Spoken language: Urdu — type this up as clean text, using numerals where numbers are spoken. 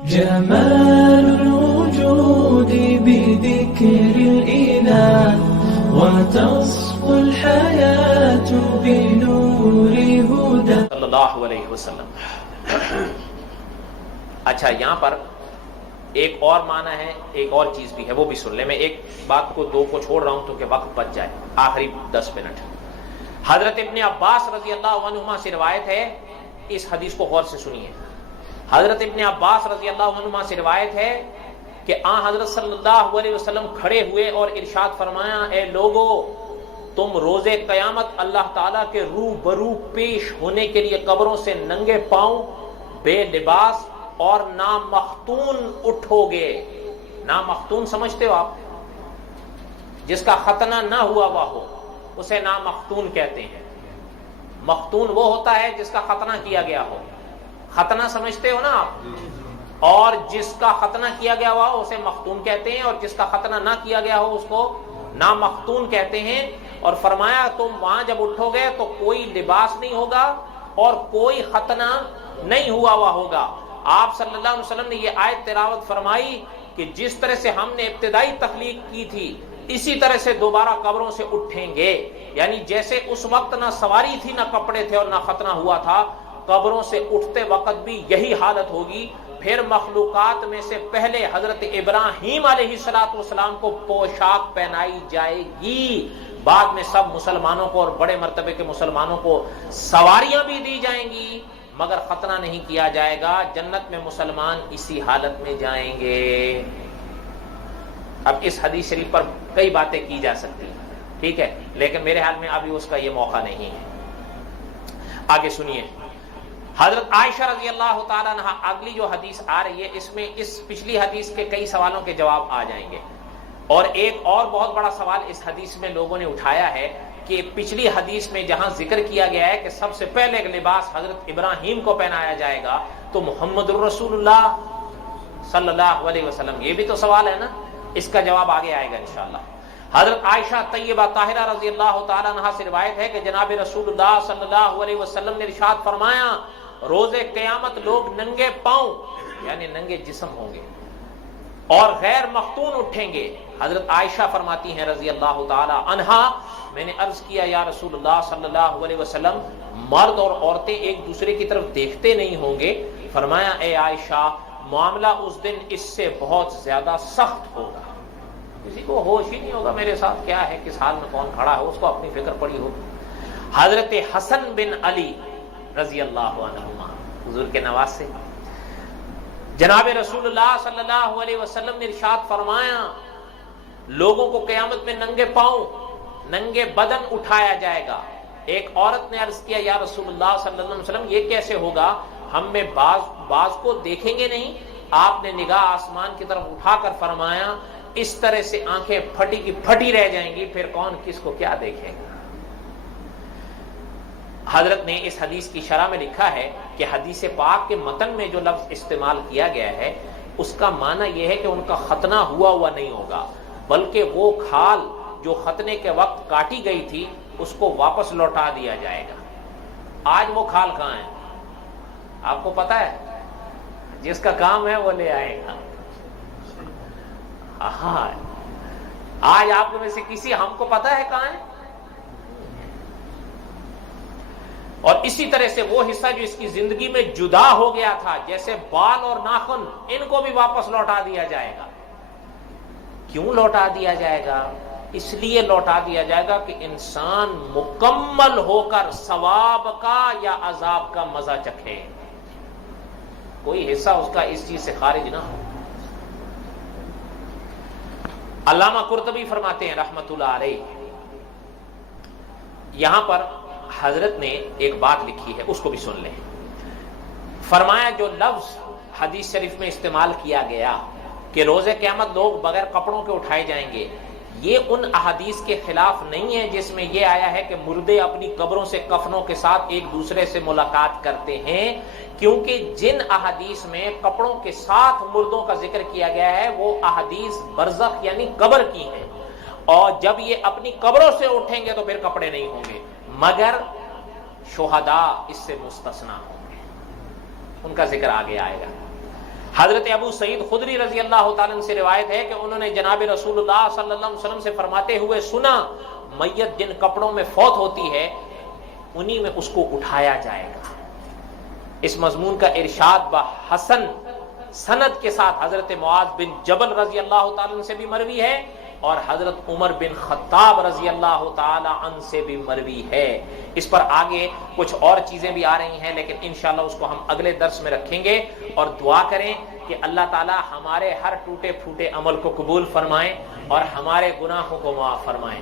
جمال الوجود بذكر الإله وتصفو الحياة بنور هدى صلی اللہ علیہ وسلم۔ اچھا، یہاں پر ایک اور معنی ہے، ایک اور چیز بھی ہے، وہ بھی سن لیں۔ میں ایک بات کو دو کو چھوڑ رہا ہوں کیونکہ وقت بچ جائے، آخری 10 منٹ۔ حضرت ابن عباس رضی اللہ عنہما سے روایت ہے، اس حدیث کو غور سے سنیے۔ حضرت ابن عباس رضی اللہ عنہما سے روایت ہے کہ حضرت صلی اللہ علیہ وسلم کھڑے ہوئے اور ارشاد فرمایا، اے لوگو، تم روز قیامت اللہ تعالیٰ کے روبرو پیش ہونے کے لیے قبروں سے ننگے پاؤں، بے لباس اور نامختون اٹھو گے۔ نامختون سمجھتے ہو آپ؟ جس کا ختنہ نہ ہوا ہوا ہو اسے نامختون کہتے ہیں۔ مختون وہ ہوتا ہے جس کا ختنہ کیا گیا ہو۔ ختنہ سمجھتے ہو نا آپ؟ اور جس کا ختنہ کیا گیا ہوا ہو اسے مختون کہتے ہیں، اور جس کا ختنہ نہ کیا گیا ہو اس کو نامختون کہتے ہیں۔ اور فرمایا تم وہاں جب اٹھو گے تو کوئی لباس نہیں ہوگا اور کوئی ختنہ نہیں ہوا ہوا ہوگا۔ آپ صلی اللہ علیہ وسلم نے یہ آیت تلاوت فرمائی کہ جس طرح سے ہم نے ابتدائی تخلیق کی تھی اسی طرح سے دوبارہ قبروں سے اٹھیں گے۔ یعنی جیسے اس وقت نہ سواری تھی، نہ کپڑے تھے اور نہ ختنہ ہوا تھا، قبروں سے اٹھتے وقت بھی یہی حالت ہوگی۔ پھر مخلوقات میں سے پہلے حضرت ابراہیم علیہ السلام کو پوشاک پہنائی جائے گی، بعد میں سب مسلمانوں کو اور بڑے مرتبے کے مسلمانوں کو سواریاں بھی دی جائیں گی، مگر ختنہ نہیں کیا جائے گا۔ جنت میں مسلمان اسی حالت میں جائیں گے۔ اب اس حدیث شریف پر کئی باتیں کی جا سکتی ہیں، ٹھیک ہے، لیکن میرے حال میں ابھی اس کا یہ موقع نہیں ہے۔ آگے سنیے، حضرت عائشہ رضی اللہ تعالیٰ عنہ، اگلی جو حدیث آ رہی ہے اس میں اس پچھلی حدیث کے کئی سوالوں کے جواب آ جائیں گے۔ اور ایک اور بہت بڑا سوال اس حدیث میں لوگوں نے اٹھایا ہے کہ پچھلی حدیث میں جہاں ذکر کیا گیا ہے کہ سب سے پہلے ایک لباس حضرت ابراہیم کو پہنایا جائے گا، تو محمد الرسول اللہ صلی اللہ علیہ وسلم، یہ بھی تو سوال ہے نا، اس کا جواب آگے آئے گا انشاءاللہ۔ حضرت عائشہ طیبہ طاہرہ رضی اللہ تعالیٰ عنہ سے روایت ہے کہ جناب رسول اللہ صلی اللہ علیہ وسلم نے ارشاد فرمایا، روز قیامت لوگ ننگے پاؤں یعنی ننگے جسم ہوں گے اور غیر مختون اٹھیں گے۔ حضرت عائشہ فرماتی ہیں رضی اللہ تعالی عنہا، میں نے عرض کیا یا رسول اللہ صلی اللہ علیہ وسلم، مرد اور عورتیں ایک دوسرے کی طرف دیکھتے نہیں ہوں گے؟ فرمایا اے عائشہ، معاملہ اس دن اس سے بہت زیادہ سخت ہوگا، کسی کو ہوش ہی نہیں ہوگا میرے ساتھ کیا ہے، کس حال میں کون کھڑا ہے، اس کو اپنی فکر پڑی ہوگی۔ حضرت حسن بن علی رضی اللہ عنہما، حضور کے نواسے، جناب رسول اللہ صلی اللہ علیہ وسلم نے ارشاد فرمایا، لوگوں کو قیامت میں ننگے پاؤں، ننگے بدن اٹھایا جائے گا۔ ایک عورت نے عرض کیا یا رسول اللہ صلی اللہ علیہ وسلم، یہ کیسے ہوگا، ہم میں بعض کو دیکھیں گے نہیں؟ آپ نے نگاہ آسمان کی طرف اٹھا کر فرمایا، اس طرح سے آنکھیں پھٹی کی پھٹی رہ جائیں گی، پھر کون کس کو کیا دیکھے گا۔ حضرت نے اس حدیث کی شرح میں لکھا ہے کہ حدیث پاک کے متن میں جو لفظ استعمال کیا گیا ہے اس کا معنی یہ ہے کہ ان کا ختنہ ہوا نہیں ہوگا، بلکہ وہ کھال جو ختنے کے وقت کاٹی گئی تھی اس کو واپس لوٹا دیا جائے گا۔ آج وہ کھال کہاں ہے آپ کو پتا ہے؟ جس کا کام ہے وہ لے آئے گا۔ ہاں، آج آپ میں سے کسی ہم کو پتا ہے کہاں ہے؟ اور اسی طرح سے وہ حصہ جو اس کی زندگی میں جدا ہو گیا تھا، جیسے بال اور ناخن، ان کو بھی واپس لوٹا دیا جائے گا۔ کیوں لوٹا دیا جائے گا؟ اس لیے لوٹا دیا جائے گا کہ انسان مکمل ہو کر ثواب کا یا عذاب کا مزہ چکھے، کوئی حصہ اس کا اس چیز سے خارج نہ ہو۔ علامہ قرطبی فرماتے ہیں رحمت اللہ علیہ، یہاں پر حضرت نے ایک بات لکھی ہے، اس کو بھی سن لیں۔ فرمایا جو لفظ حدیث شریف میں استعمال کیا گیا کہ روز قیامت لوگ بغیر کپڑوں کے اٹھائے جائیں گے، یہ ان احادیث کے خلاف نہیں ہے جس میں یہ آیا ہے کہ مردے اپنی قبروں سے کفنوں کے ساتھ ایک دوسرے سے ملاقات کرتے ہیں، کیونکہ جن احادیث میں کپڑوں کے ساتھ مردوں کا ذکر کیا گیا ہے وہ احادیث برزخ یعنی قبر کی ہیں، اور جب یہ اپنی قبروں سے اٹھیں گے تو پھر کپڑے نہیں ہوں گے، مگر شہداء اس سے مستثنا ہوں گے، ان کا ذکر آگے آئے گا۔ حضرت ابو سعید خدری رضی اللہ تعالیٰ عنہ سے روایت ہے کہ انہوں نے جناب رسول اللہ صلی اللہ علیہ وسلم سے فرماتے ہوئے سنا، میت جن کپڑوں میں فوت ہوتی ہے انہی میں اس کو اٹھایا جائے گا۔ اس مضمون کا ارشاد بحسن سند کے ساتھ حضرت معاذ بن جبل رضی اللہ تعالیٰ عنہ سے بھی مروی ہے اور حضرت عمر بن خطاب رضی اللہ تعالیٰ عنہ سے بھی مروی ہے۔ اس پر آگے کچھ اور چیزیں بھی آ رہی ہیں لیکن انشاءاللہ اس کو ہم اگلے درس میں رکھیں گے، اور دعا کریں کہ اللہ تعالیٰ ہمارے ہر ٹوٹے پھوٹے عمل کو قبول فرمائیں اور ہمارے گناہوں کو معاف فرمائیں۔